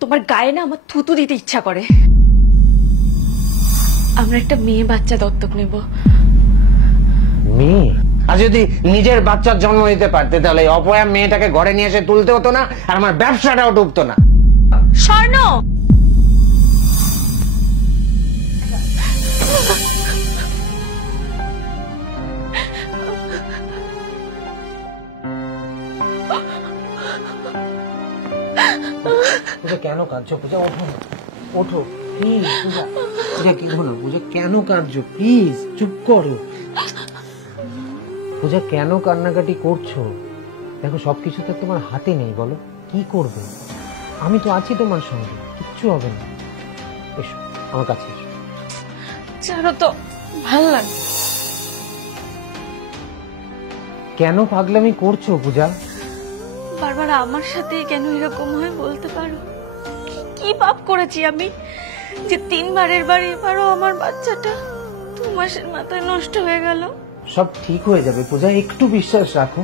তোমার গায়ে না আমার থুতু দিতে ইচ্ছা করে। আমরা একটা মেয়ে বাচ্চা দত্তক নেব। মেয়ে? আর যদি নিজের বাচ্চার জন্ম দিতে পারতে তাহলে অপয়া মেয়েটাকে ঘরে নিয়ে এসে তুলতে হতো না, আর আমার ব্যবসাটাও ডুবতো না। স্বর্ণ, পূজা কেন কাঁদছো? পূজা ওঠো, ওঠো প্লিজ। পূজা কি হলো? পূজা কেন কাঁদছো? প্লিজ চুপ করো। পূজা কেন কান্নাকাটি করছো? দেখো সবকিছু তো তোমার হাতে নেই, বলো কি করবে? আমি তো আছি তোমার সঙ্গে, কিচ্ছু হবে না। এসো আমার কাছে এসো। ছাড়ো তো, ভালো লাগে। কেন পাগলামি করছো পূজা? বারবার আমার সাথে কেন এরকম হয় বলতে পারো? কি পাপ করেছি আমি যে 3 বারের বার এবারও আমার বাচ্চাটা 2 মাসের মাথায় নষ্ট হয়ে গেল? সব ঠিক হয়ে যাবে পূজা, একটু বিশ্বাস রাখো।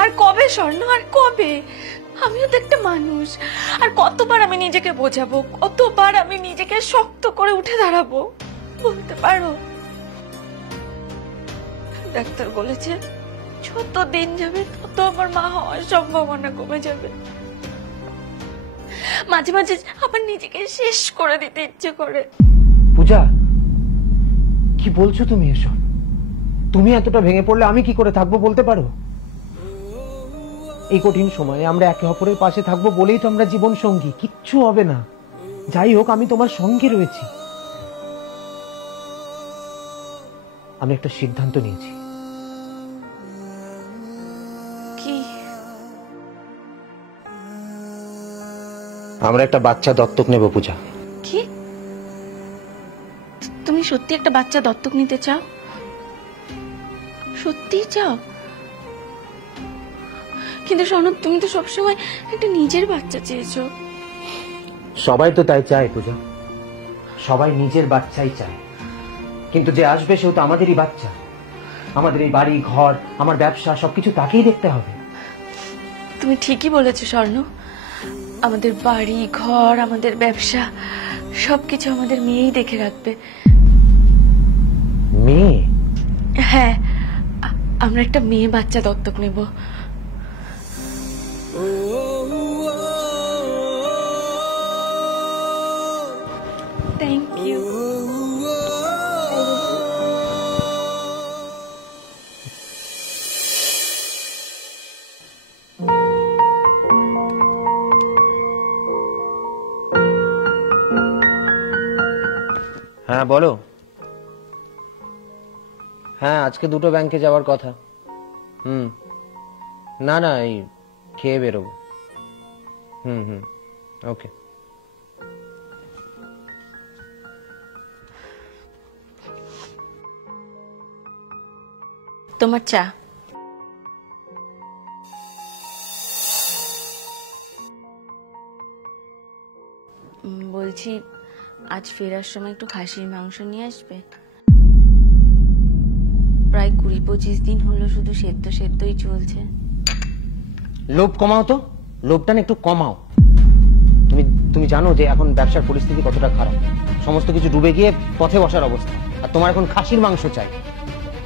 আর কবে স্বর্ণ, আর কবে? আমিও তো একটা মানুষ। আর কতবার আমি নিজেকে বোঝাবো, কতবার আমি নিজেকে শক্ত করে উঠে দাঁড়াবো বলতে পারো? ডাক্তার বলেছে যত দিন যাবে তত আমার মা হওয়ার সম্ভাবনা কমে যাবে। মাঝে মাঝে আমার নিজেকে শেষ করে দিতে ইচ্ছে করে। পূজা কি বলছো তুমি এসব? তুমি এতটা ভেঙে পড়লে আমি কি করে থাকবো বলতে পারো? এই কঠিন সময়ে আমরা একে অপরের পাশে থাকবো বলেই তো আমরা জীবন সঙ্গী। কিচ্ছু হবে না, যাই হোক আমি তোমার সঙ্গে রয়েছি। আমি একটা সিদ্ধান্ত নিয়েছি। কি? আমরা একটা বাচ্চা দত্তক নেব পূজা। কি? তুমি সত্যি একটা বাচ্চা দত্তক নিতে চাও? সত্যিই চাও? কিন্তু শোনো, তুমি তো সবসময় একটা নিজের বাচ্চা চেয়েছো। সবাই তো তাই চায় পূজা, সবাই নিজের বাচ্চাই চায়, কিন্তু যে আসবে সেও তো আমাদেরই বাচ্চা। আমাদের এই বাড়ি ঘর, আমার ব্যবসা সবকিছু তাকেই দেখতে হবে। তুমি ঠিকই বলেছো স্বর্ণ, আমাদের বাড়ি ঘর, আমাদের ব্যবসা সবকিছু আমাদের মেয়েই দেখে রাখবে। মেয়ে? হ্যাঁ, আমরা একটা মেয়ে বাচ্চা দত্তক নেব। Thank you. হ্যাঁ বলো। হ্যাঁ আজকে 2টো ব্যাংকে যাওয়ার কথা। না না, এই খেয়ে বেরোবো। ওকে। তোমার চা। বলছি আজ ফেরার সময় একটু খাসির মাংস নিয়ে আসবে। প্রায় 20-25 দিন হলো শুধু সেদ্ধ সেদ্ধই চলছে। লোভ কমাও তো, লোভটা না একটু কমাও। তুমি জানো যে এখন ব্যবসার পরিস্থিতি কতটা খারাপ, সমস্ত কিছু ডুবে গিয়ে পথে বসার অবস্থা, আর তোমার এখন খাসির মাংস চাই।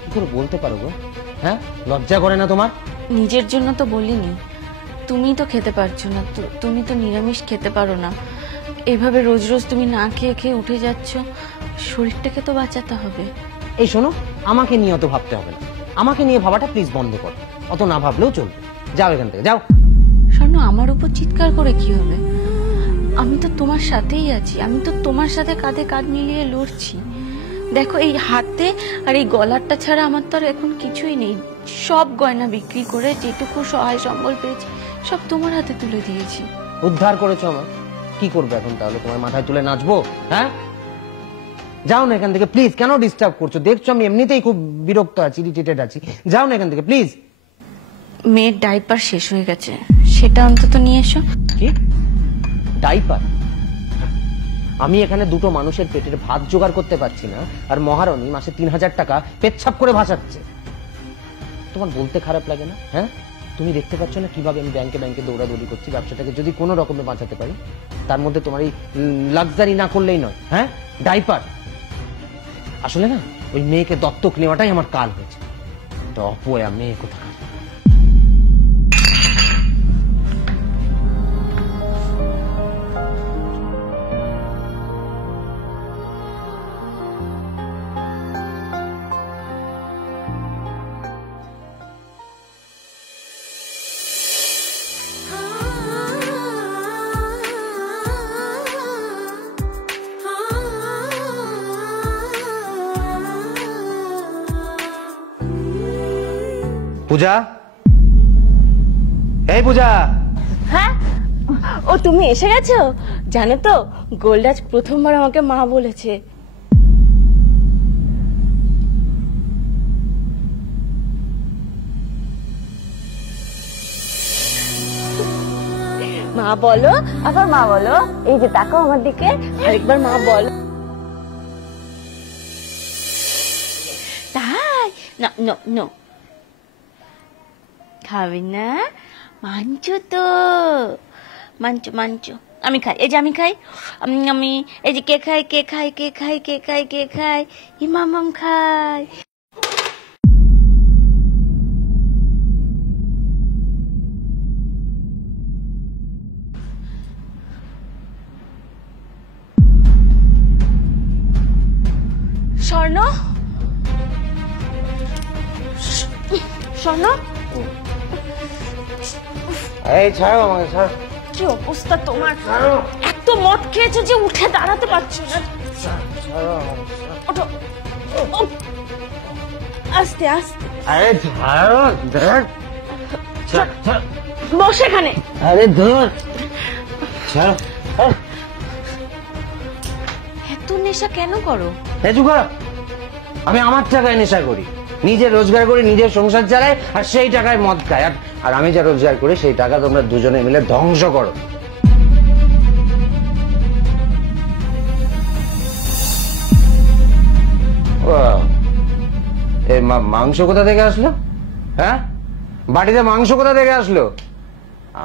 কি করে বলতে পারো গো? হ্যাঁ, লজ্জা করে না তোমার? নিজের জন্য তো বলিনি, তুমি তো খেতে পারছো না, তুমি তো নিরামিষ খেতে পারো না। এভাবে রোজ রোজ তুমি না খেয়ে খেয়ে উঠে যাচ্ছ, শরীরটাকে তো বাঁচাতে হবে। এই শোনো, আমাকে নিয়ে অত ভাবতে হবে না, আমাকে নিয়ে ভাবাটা প্লিজ বন্ধ করো। অত না ভাবলেও চলবে, যাও এখান থেকে যাও। শোনো, আমার উপর চিৎকার করে কি হবে? আমি তো তোমার সাথেই আছি, আমি তো তোমার সাথে কাঁধে কাঁধ মিলিয়ে লড়ছি। দেখো এই হাতে আর এই গলারটা ছাড়া আমার তো আর এখন কিছুই নেই। সব গয়না বিক্রি করে যেটুকু সহায় সম্বল পেয়েছি সব তোমার হাতে তুলে দিয়েছি। উদ্ধার করেছো আমার, কি করবে এখন তাহলে? তোমার মাথায় তুলে নাচবো? হ্যাঁ যাও না এখান থেকে প্লিজ। কেন ডিস্টার্ব করছো? দেখছো আমি এমনিতেই খুব বিরক্ত আছি, ইরিটেটেড আছি। যাও না এখান থেকে প্লিজ। মেয়ের ডাইপার শেষ হয়ে গেছে, সেটা অন্তত নিয়ে এসো। কি ডাইপার? আমি এখানে 2টো মানুষের পেটের ভাত জোগাড় করতে পারছি না, আর মহারানী মাসে 3000 টাকা পেচ্ছাপ করে ভাসাচ্ছে। তোমার বলতে খারাপ লাগে না? হ্যাঁ তুমি দেখতে পাচ্ছ না কিভাবে আমি ব্যাংকে ব্যাংকে দৌড়াদৌড়ি করছি ব্যবসাটাকে যদি কোনো রকমে বাঁচাতে পারি? তার মধ্যে তোমার এই লাক্সারি না করলেই নয়। হ্যাঁ, ডাইপার। আসলে না, ওই মেয়েকে দত্তক নেওয়াটাই আমার কাল হয়েছে। তো অপয়া মেয়ে কোথাকার। পূজা, এই পূজা। হ্যাঁ, ও তুমি এসে গেছো? জানো তো, গোলরাজ প্রথমবার আমাকে মা বলেছে। মা বলো, আবার মা বলো। এই যে তাকাও আমার দিকে, আরেকবার মা বলো। তাই না? নো নো, খাবি না? মানছো তো? মানছো মানছো? আমি খাই, এই যে আমি খাই। আমি এই যে কে খাই কে খাই কে খাই কে খাই কে খাই, ইমাম খাই। স্বর্ণ, স্বর্ণ, এই ছাড়ো আমাকে, ছাড়ো। কি অবস্থা তোমার? এত মদ খেয়েছো যে উঠে দাঁড়াতে পারছো না। ওঠো, আস্তে আস্তে। আরে ছাড়ো, ধর। বসে এখানে। আরে ধর, ছাড়ো। এত নেশা কেন করো? আমি আমার টাকায় নেশা করি, নিজে রোজগার করি, নিজের সংসার চালাই, আর সেই টাকায় মদ খাই। আর আমি যা রোজগার করি সেই টাকা তোমরা দুজনে মিলে ধ্বংস করো। এই মাংস কোথা থেকে আসলো? হ্যাঁ, বাড়িতে মাংস কোথা থেকে আসলো?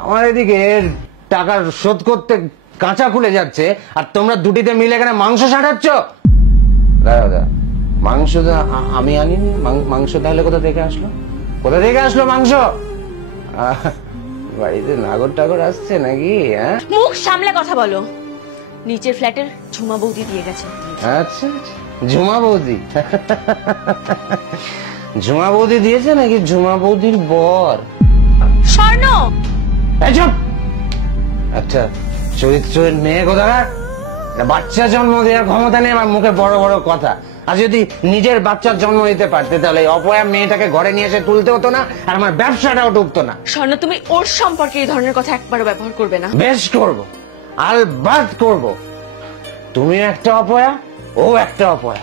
আমার এদিকে টাকা শোধ করতে কাঁচা খুলে যাচ্ছে, আর তোমরা দুটিতে মিলে এখানে মাংস সাঁটাচ্ছ। দাদা, মাংস তো আমি আনিনি। মাংস তাহলে কোথা থেকে আসলো? কোথা থেকে আসলো মাংস? বাড়িতে নাগর টাগর আসছে নাকি? হ্যাঁ, মুখ সামলে কথা বলো। নিচের ফ্ল্যাটের ঝুমা বৌদি দিয়ে গেছে। আচ্ছা, ঝুমা বৌদি। ঝুমা বৌদি দিয়েছে নাকি ঝুমা বৌদির বর? স্বর্ণ, আচ্ছা, চরিত্রের মেয়ে কোথাকার। বাচ্চা জন্ম দেওয়ার ক্ষমতা নেই আমার, মুখে বড় বড় কথা। আর যদি নিজের বাচ্চার জন্ম দিতে পারতে তাহলে অপয়া মেয়েটাকে ঘরে নিয়ে এসে তুলতে হতো না, আর আমার ব্যবসাটাও ডুবতো না। স্বর্ণ, তুমি ওর সম্পর্কে এই ধরনের কথা একবারও ব্যবহার করবে না। বেশ করব, আলবাত করব। তুমি একটা অপয়া, ও একটা অপয়া।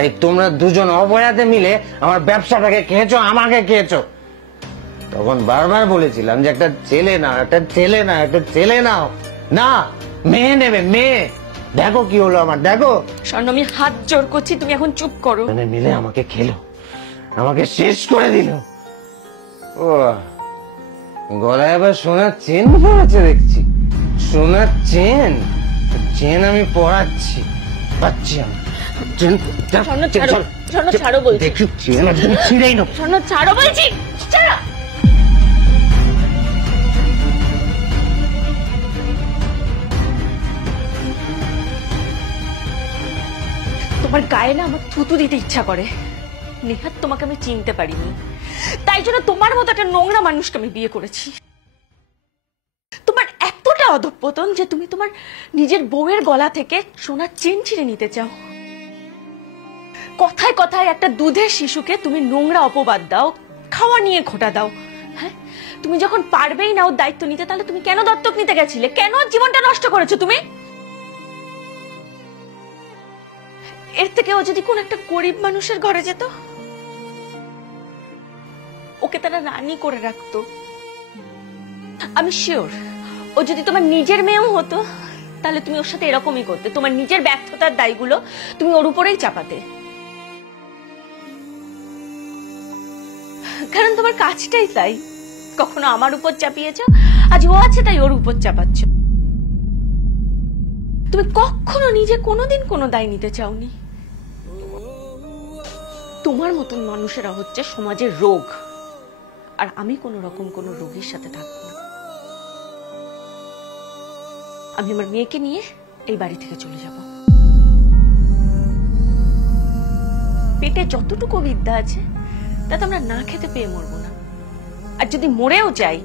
এই তোমরা দুজন অপয়াতে মিলে আমার ব্যবসাটাকে খেয়েছো, আমাকে খেয়েছো। তখন বারবার বলেছিলাম যে একটা ছেলে নাও, একটা ছেলে নাও, একটা ছেলে নাও। না, মেয়ে নেবে, মেয়ে। দেখো কি হলো আমার, দেখো। স্বর্ণ, আমি হাত জোর করছি, তুমি এখন চুপ করো। মানে মিলে আমাকে খেলো, আমাকে শেষ করে দিল। ও গলায় আবার সোনার চেন পড়েছে দেখছি। সোনার চেন, চেন আমি পড়াচ্ছি, পাচ্ছি আমি। স্বর্ণ ছাড়ো, স্বর্ণ ছাড়ো বলছি। দেখি চেন ছিঁড়েই না। স্বর্ণ ছাড়ো বলছি, ছাড়ো। তোমার গায়ে না আমার থুতু দিতে ইচ্ছা করে। নেহাত তোমাকে আমি চিনতে পারিনি, তাই জন্য তোমার মতো একটা নোংরা মানুষকে আমি বিয়ে করেছি। তোমার এতটা অধঃপতন যে তুমি তোমার নিজের বউয়ের গলা থেকে সোনার চেন ছিঁড়ে নিতে চাও। কথায় কথায় একটা দুধের শিশুকে তুমি নোংরা অপবাদ দাও, খাওয়া নিয়ে খোটা দাও। হ্যাঁ, তুমি যখন পারবেই না ওর দায়িত্ব নিতে, তাহলে তুমি কেন দত্তক নিতে গেছিলে? কেন জীবনটা নষ্ট করেছো তুমি? এর থেকে ও যদি কোন একটা গরিব মানুষের ঘরে যেত, ওকে তারা রানী করে রাখতো। আমি শিওর ও যদি তোমার নিজের মেয়েও হতো, তাহলে তুমি ওর সাথে এরকমই করতে। তোমার নিজের ব্যর্থতার দায়গুলো তুমি ওর উপরেই চাপাতে, কারণ তোমার কাজটাই তাই। কখনো আমার উপর চাপিয়েছো, আজ ও আছে তাই ওর উপর চাপাচ্ছ। তুমি কখনো নিজে কোনোদিন কোনো দায় নিতে চাওনি। তোমার মতন মানুষেরা হচ্ছে সমাজের রোগ, আর আমি কোন রকম কোন রোগীর সাথে থাকবো না। আমি আমার মেয়েকে নিয়ে এই বাড়ি থেকে চলে যাব। পেটে যতটুকু বিদ্যা আছে তাতে আমরা না খেতে পেয়ে মরবো না, আর যদি মরেও যাই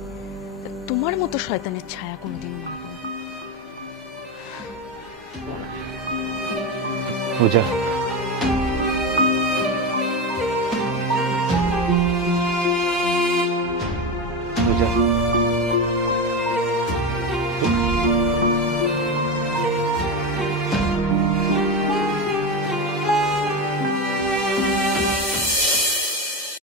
তোমার মতো শয়তানের ছায়া কোনোদিন মারবো না। পূজা,